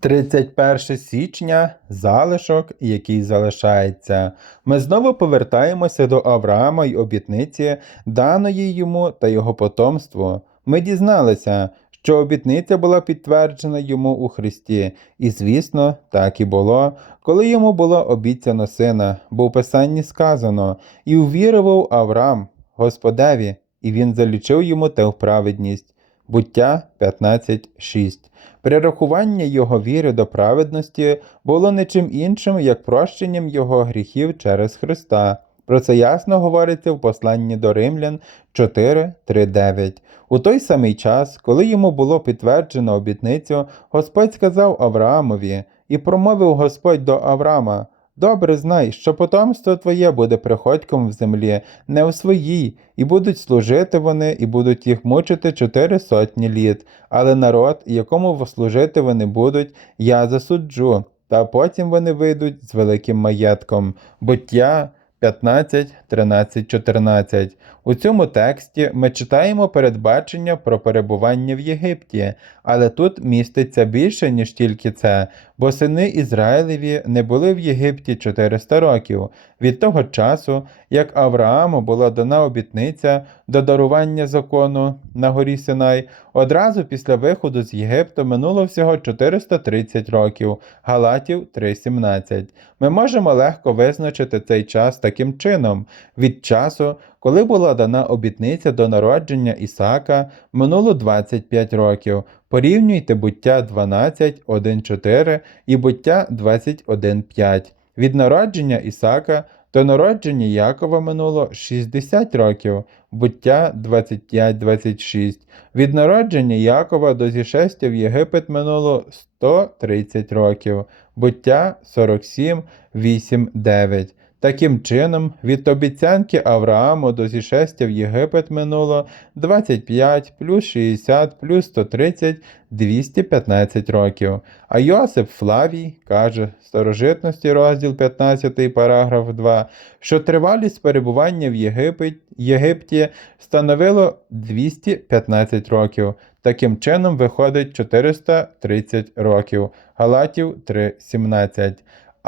31 січня залишок, який залишається. Ми знову повертаємося до Авраама й обітниці, даної йому та його потомству. Ми дізналися, що обітниця була підтверджена йому у Христі, і, звісно, так і було, коли йому було обіцяно сина, бо в Писанні сказано, і увірував Авраам Господеві, і він залічив йому те в праведність. Буття 15.6. Перерахування його віри до праведності було не чим іншим, як прощенням його гріхів через Христа. Про це ясно говориться в посланні до Римлян 4.3.9. У той самий час, коли йому було підтверджено обітницю, Господь сказав Авраамові, і промовив Господь до Авраама, Добре знай, що потомство твоє буде приходьком в землі, не у своїй, і будуть служити вони, і будуть їх мучити чотири сотні літ, але народ, якому служити вони будуть, я засуджу, та потім вони вийдуть з великим маєтком. Буття 15, 13, 14. У цьому тексті ми читаємо передбачення про перебування в Єгипті, але тут міститься більше, ніж тільки це, бо сини Ізраїлеві не були в Єгипті 400 років, від того часу, як Аврааму була дана обітниця до дарування закону на горі Синай, одразу після виходу з Єгипту минуло всього 430 років, Галатів 3.17. Ми можемо легко визначити цей час таким чином, від часу, коли була дана обітниця до народження Ісака, минуло 25 років. Порівнюйте буття 12, 1.4 і буття 21.5. Від народження Ісака до народження Якова минуло 60 років, буття 25-26. Від народження Якова до зішестя в Єгипет минуло 130 років, буття 47, 8, 9. Таким чином, від обіцянки Аврааму до зішестя в Єгипет минуло 25 плюс 60 плюс 130 215 років. А Йосип Флавій каже, старожитності розділ 15 параграф 2, що тривалість перебування в Єгипет, Єгипті становило 215 років. Таким чином виходить 430 років. Галатів 3.17.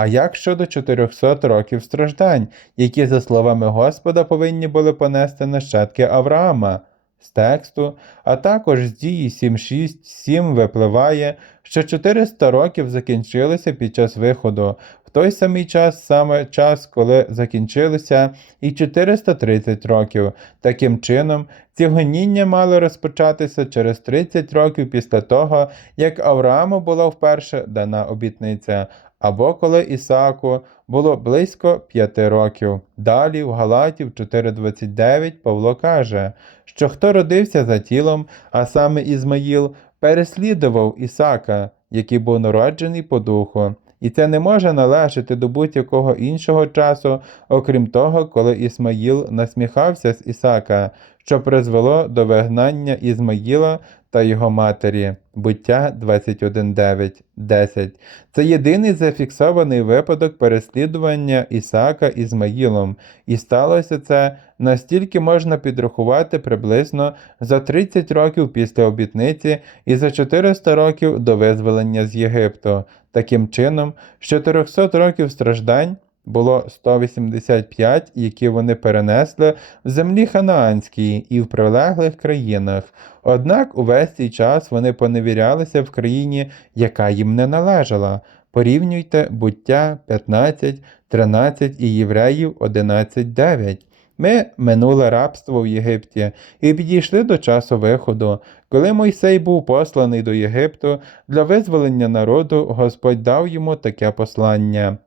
А як щодо 400 років страждань, які, за словами Господа, повинні були понести нащадки Авраама? З тексту, а також з дії 7.6.7 випливає, що 400 років закінчилися під час виходу, в той самий час саме час, коли закінчилися і 430 років. Таким чином, ці гоніння мали розпочатися через 30 років після того, як Аврааму була вперше дана обітниця, або коли Ісааку було близько 5 років. Далі в Галатів 4.29 Павло каже, що хто родився за тілом, а саме Ізмаїл, переслідував Ісака, який був народжений по духу. І це не може належати до будь-якого іншого часу, окрім того, коли Ісмаїл насміхався з Ісака, що призвело до вигнання Ізмаїла та його матері. Буття 21.9.10. Це єдиний зафіксований випадок переслідування Ісаака Ізмаїлом, і сталося це настільки можна підрахувати приблизно за 30 років після обітниці і за 400 років до визволення з Єгипту. Таким чином, з 400 років страждань було 185, які вони перенесли в землі Ханаанській і в прилеглих країнах. Однак увесь цей час вони поневірялися в країні, яка їм не належала. Порівнюйте буття 15, 13 і євреїв 11.9. Ми минуле рабство в Єгипті і підійшли до часу виходу. Коли Мойсей був посланий до Єгипту для визволення народу, Господь дав йому таке послання.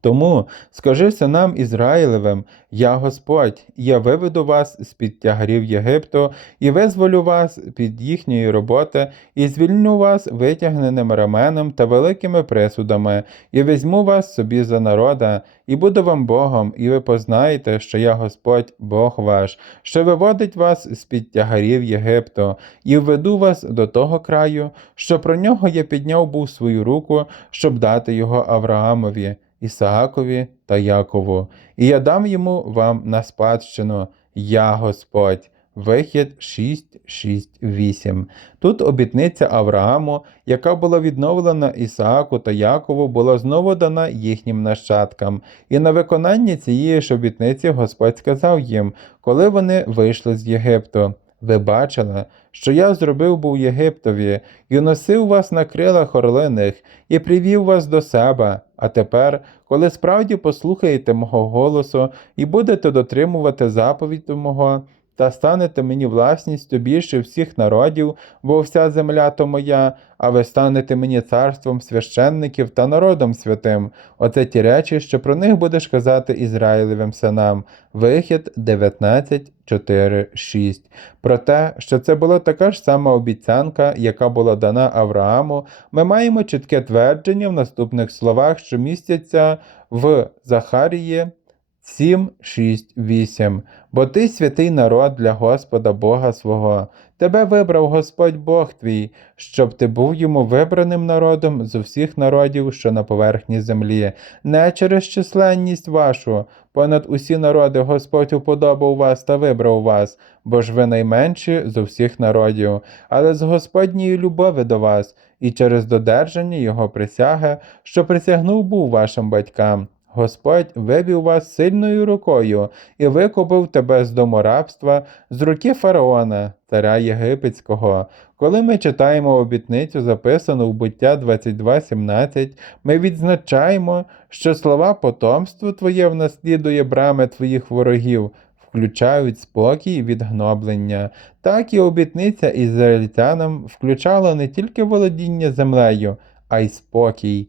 Тому скажи синам Ізраїлевим, я Господь, я виведу вас з-під тягарів Єгипту і визволю вас під їхньої роботи, і звільню вас витягненим раменом та великими присудами, і візьму вас собі за народа, і буду вам Богом, і ви познаєте, що я Господь, Бог ваш, що виводить вас з-під тягарів Єгипту, і введу вас до того краю, що про нього я підняв був свою руку, щоб дати його Авраамові. Ісаакові та Якову, і я дам йому вам на спадщину, я Господь. Вихід 6, 6, 8. Тут обітниця Аврааму, яка була відновлена Ісааку та Якову, була знову дана їхнім нащадкам. І на виконання цієї ж обітниці Господь сказав їм, коли вони вийшли з Єгипту. Ви бачили, що я зробив був Єгиптові, і носив вас на крилах орлиних, і привів вас до себе. А тепер, коли справді послухаєте мого голосу і будете дотримувати заповідь мого, та станете мені власністю більше всіх народів, бо вся земля то моя, а ви станете мені царством священників та народом святим. Оце ті речі, що про них будеш казати Ізраїлевим синам. Вихід 19, 4, 6. Про те, що це була така ж сама обіцянка, яка була дана Аврааму, ми маємо чітке твердження в наступних словах, що містяться в Захарії 7, 6, 8. Бо ти святий народ для Господа Бога свого. Тебе вибрав Господь Бог твій, щоб ти був йому вибраним народом з усіх народів, що на поверхні землі, не через численність вашу. Понад усі народи Господь уподобав вас та вибрав вас, бо ж ви найменші з усіх народів, але з Господньої любові до вас, і через додержання Його присяги, що присягнув був вашим батькам. Господь вивів вас сильною рукою і викупив тебе з дому рабства, з руки фараона, царя єгипетського. Коли ми читаємо обітницю, записану в буття 22.17, ми відзначаємо, що слова потомство твоє внаслідує брами твоїх ворогів, включають спокій від гноблення. Так і обітниця ізраїльтянам включала не тільки володіння землею, а й спокій.